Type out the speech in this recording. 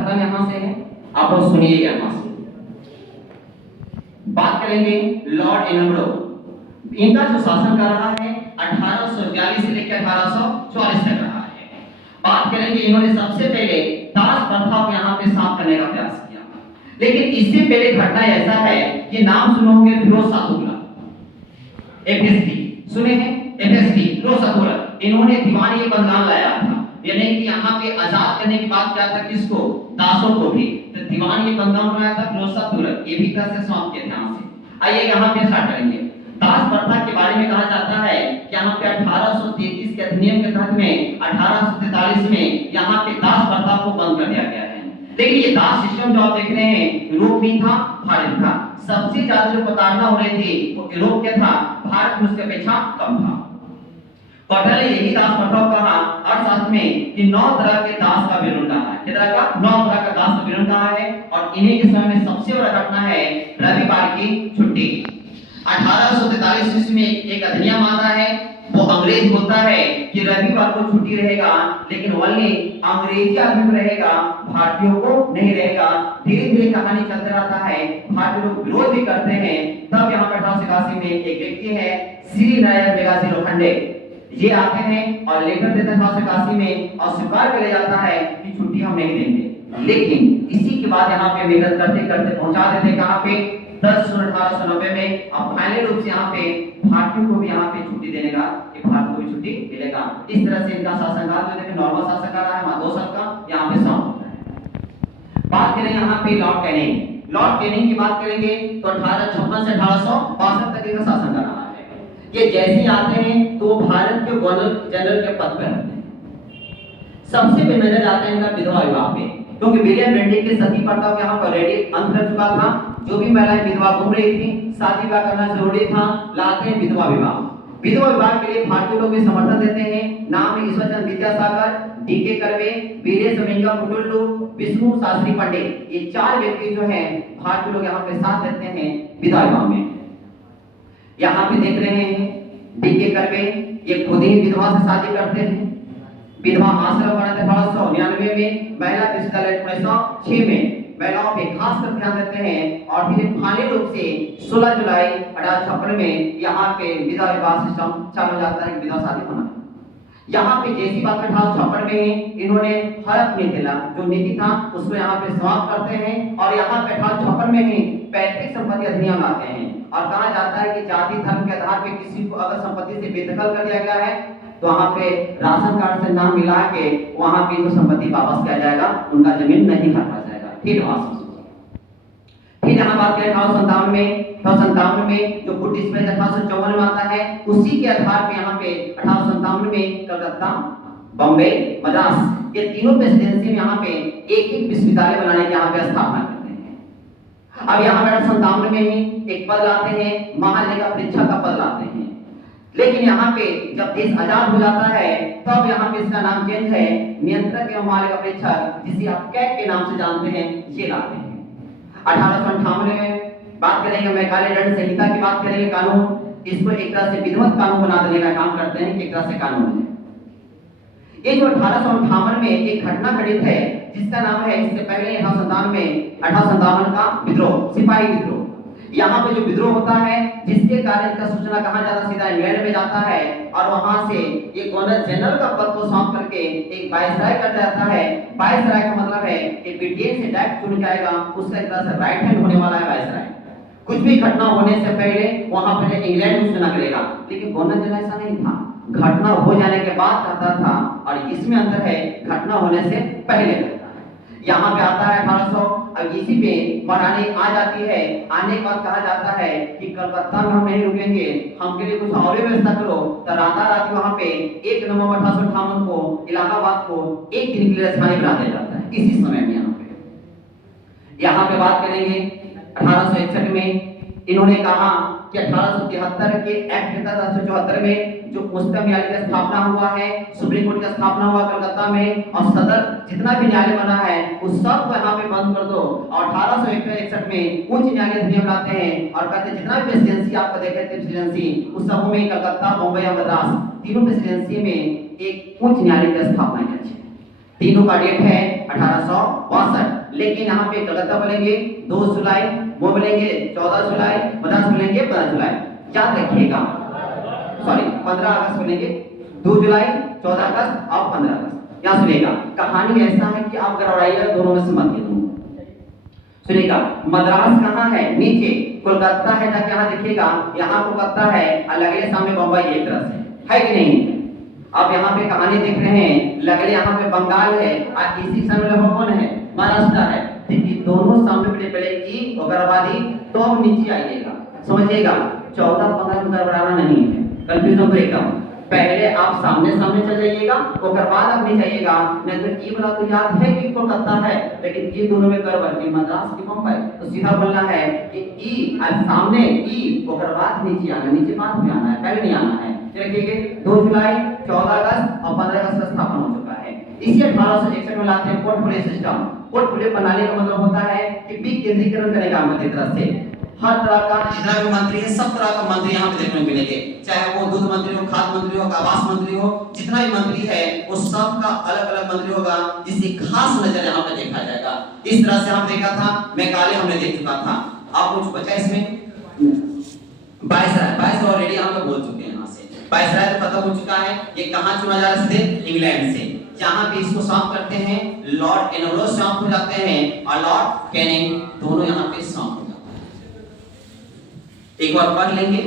खत्म यहाँ से है, आप लोग सुनिए यहाँ से। बात करेंगे लॉर्ड एनग्रो, इनका जो शासन कर रहा है 1842 से लेकर 1844 तक रहा है। बात करेंगे इन्होंने सबसे पहले दास प्रथा को यहाँ पे समाप्त करने का प्रयास किया, लेकिन इससे पहले घटना ऐसा है कि नाम सुने होंगे फिरोज शाह तुगलक, एफएसटी सुने हैं, एफएसटी फिरोज शाह तुगलक, इन्होंने दीवानी बंगाल लाया था, यानी कि यहाँ पे आजाद करने की बात क्या था, किसको, दासों को भी, तो दीवानी बंगाल बनाया था फिरोज शाह तुगलक, ये भी तरह से समाप्त किया ध्यान से। आइए यहाँ पे स्टार्ट करेंगे। दास प्रथा के बारे में कहा जाता है कि यहाँ पे 1833 के अधिनियम के तहत में 1843 में यहाँ पे दास प्रथा को बंद कर दिया गया है। लेकिन ये दास सिस्टम जो आप देख रहे हैं यूरोप में था, भारत था, सबसे ज्यादा जो प्रताड़ना हो रही थी वो यूरोप के था, भारत में उसकी अपेक्षा कम था। पटेल यही दास प्रथा को कहा अर्थशास्त्र में कि 9 तरह के दास का विवरण कहा है। कितना का 9 तरह का दास का विवरण कहा है, और इन्हीं के समय में सबसे बड़ा घटना है रविवार की छुट्टी। 1843 ईस्वी में एक अधिनियम आता है, वो अंग्रेज बोलता है कि रविवार को छुट्टी रहेगा, लेकिन ओनली अंग्रेजी आदमी को रहेगा, भारतीयों को नहीं रहेगा। धीरे धीरे कहानी चलते रहता है, भारतीय लोग विरोध भी करते हैं। तब यहाँ पर 1881 में एक व्यक्ति है श्री नायर मेघाजी लोखंडे, ये आते हैं और लेटर देते हैं 1881 में, और स्वीकार कर लिया जाता है कि छुट्टी हम नहीं देंगे। लेकिन इसी के बाद यहाँ पे मेहनत करते करते पहुंचा देते कहाँ पे 10 जून 1890 में, अब फाइनल रूप से यहाँ पे भारतीयों को भी यहाँ पे छुट्टी देने का, कि भारत को भी छुट्टी मिलेगा। इस तरह से इनका शासनकाल जो देखिए नॉर्मल शासनकाल रहा है 2 साल का, यहाँ पे समाप्त होता है। बात करें यहाँ पे लॉर्ड कैनिंग, लॉर्ड कैनिंग की बात करेंगे तो 1856 से 1862 तक का शासन कर रहा है। ये जैसे ही आते हैं तो भारत के गवर्नर जनरल के पद पर रहते हैं। सबसे पहले नजर आते हैं इनका विधवा विवाह पे, क्योंकि विलियम बेंटिक के सती प्रथा के यहाँ पर रेडी अंत कर चुका था। जो भी महिलाएं विधवा घूम रही थी, शादी ब्याह करना जरूरी था, लाते हैं विधवा विवाह। विधवा विवाह के लिए भारतीय लोग भी समर्थन देते हैं। नाम है ईश्वरचंद्र विद्यासागर, डीके कर्वे, वीरेश लिंगम कुटुल्लू, विष्णु शास्त्री पंडित, ये 4 व्यक्ति जो हैं भारतीय लोग यहाँ पे साथ देते हैं विधवा विवाह में। यहाँ पे देख रहे हैं डीके कर्वे, ये खुद ही विधवा से शादी करते हैं। विधवा आश्रम बनाते 1899 में, महिला विश्वविद्यालय 1906 में महिलाओं पे खास कर ध्यान देते हैं। और फिर फाइनल रूप से 16 जुलाई 1856 में यहाँ पे विधवा विवाह सिस्टम चालू हो जाता है, विधवा शादी होना। यहाँ पे जैसी बात 1856 में इन्होंने हर अपनी नीति जो नीति था उसको यहाँ पे समाप्त करते हैं, और यहाँ पे 1856 में ही पैतृक संपत्ति अधिनियम लाते हैं। और कहा जाता है कि जाति धर्म के आधार पे किसी को अगर संपत्ति से बेदखल कर दिया गया है तो वहाँ पे राशन कार्ड से नाम मिला के वहाँ पे जो संपत्ति वापस किया जाएगा, उनका जमीन नहीं हटा जाएगा। फिर यहाँ बात करें 1857 में जो गुड डिस्प्लेज 1854 में आता है, उसी के आधार पे यहाँ पे 1857 में कलकत्ता, बॉम्बे, मद्रास, ये तीनों प्रेसिडेंसी में यहाँ पे एक विश्वविद्यालय बनाने की यहाँ पे स्थापना करते हैं। अब यहाँ पे 1857 में ही एक पद लाते हैं, महालेखा परीक्षक का पद लाते हैं। लेकिन यहाँ पे जब देश आजाद हो जाता है तब यहाँ पे इसका नाम चेंज है, नियंत्रक एवं महालेखा परीक्षक, जिसे आप कैट के नाम से जानते हैं, ये लाते हैं। 1858 में बात करेंगे मैकाले दंड संहिता की बात करेंगे, कानून, इसको एक तरह से विधिवत कानून बना देने का काम करते हैं कि एक तरह से कानून है। ये जो 1858 में एक घटना घटित है जिसका नाम है, इससे पहले 1857 का विद्रोह, सिपाही विद्रोह। यहाँ पे जो विद्रोह होता है जिसके कारण इसका सूचना कहाँ जाता, सीधा इंग्लैंड में जाता है, और वहां से ये गवर्नर जनरल का पद को समाप्त करके एक वायसराय कर जाता है। वायसराय का मतलब है कि ब्रिटेन से डायरेक्ट चुन जाएगा, उसका एक तरह से राइट हैंड होने वाला है वायसराय। कुछ भी घटना होने से पहले वहां पर इंग्लैंड सूचना करेगा, लेकिन गवर्नर जनरल ऐसा नहीं था, घटना हो जाने के बाद करता था, और इसमें अंतर है घटना होने से पहले करता है। यहाँ पे आता है 1800, अब इसी पे बढ़ाने आ जाती है। आने के बाद कहा जाता है कि कलकत्ता में हम नहीं रुकेंगे, हमके लिए कुछ और व्यवस्था करो। तो रातारात वहाँ पे 1 नवंबर 1858 को इलाहाबाद को एक दिन के लिए राजधानी बना दिया जाता है। इसी समय में यहाँ पे बात करेंगे 1861 में इन्होंने कहा कि 1873 के एक्ट के तहत 1874 में जो उच्चतम न्यायालय की स्थापना हुआ है, सुप्रीम कोर्ट की स्थापना हुआ कलकत्ता में, और सदर जितना भी न्यायालय बना है उस सब को यहाँ पे बंद कर दो। और 1861 में उच्च न्यायालय अधिनियम लाते हैं और कहते हैं जितना भी प्रेसिडेंसी आपको देखे थे प्रेसिडेंसी, उस सब में कलकत्ता, बॉम्बे या मद्रास, तीनों प्रेसिडेंसी में एक उच्च न्यायालय की स्थापना की। तीनों का डेट है 1862, लेकिन यहाँ पे कलकत्ता बोलेंगे 2 जुलाई, वो बोलेंगे 14 जुलाई, मद्रास बोलेंगे 15 जुलाई। याद रखिएगा, सॉरी 15 अगस्त बोलेंगे, 2 जुलाई, 14 अगस्त और 15 अगस्त। यहाँ सुनिएगा, कहानी ऐसा है कि आप गड़बड़ाइएगा दोनों में से मत ये दोनों। सुनिएगा, मद्रास कहाँ है? नीचे। कोलकाता है जाके यहाँ देखिएगा, यहाँ कोलकाता है और लगले सामने बम्बई एक तरह से है कि नहीं। अब यहाँ पे कहानी देख रहे हैं, लगले यहाँ पे बंगाल है और इसी सामने कौन है? महाराष्ट्र है। देखिए दोनों सामने पहले पहले ई उग्रवादी, तो अब नीचे आइएगा, समझिएगा 14-15 में गड़बड़ाना नहीं है, कंफ्यूजन ब्रेकअप। पहले आप सामने सामने चल जाइएगा, उसके बाद आप नहीं जाइएगा। नहीं तो ई वाला तो याद है कि कोलकाता है, लेकिन ये दोनों में गड़बड़ कि मद्रास की बम्बई, तो सीधा बोलना है कि ई और सामने ई, उसके बाद नीचे आना, नीचे बाद में आना है, पहले नहीं आना है। देखिए 2 जुलाई, 14 अगस्त और 15 अगस्त स्थापना हो चुका है। इसी 1861 में लाते हैं पोर्टफोलियो सिस्टम। पोर्टफोलियो प्रणाली का मतलब होता है कि विकेंद्रीकरण करेगा अपनी तरफ से। हर तरह का जितना भी मंत्री है, सब तरह का मंत्री यहाँ पे देखने को मिलेंगे, चाहे वो दूध मंत्री हो, खाद्य मंत्री हो, आवास मंत्री हो, जितना भी मंत्री है वो सब का अलग अलग मंत्री होगा, जिससे खास नजर यहाँ पे देखा जाएगा। इस तरह से हम देखा था, मेघालय हमने देख चुका था। आप कुछ बचा इसमें? वायसराय ऑलरेडी हम लोग बोल चुके हैं। यहाँ से वायसराय तो खत्म हो चुका है। ये कहाँ चुना जा रहा है? इंग्लैंड से। यहाँ पे इसको समाप्त करते हैं, लॉर्ड एनरोज समाप्त हो जाते हैं और लॉर्ड कैनिंग, दोनों यहाँ पे समाप्त हो जाते हैं। एक बार पढ़ लेंगे।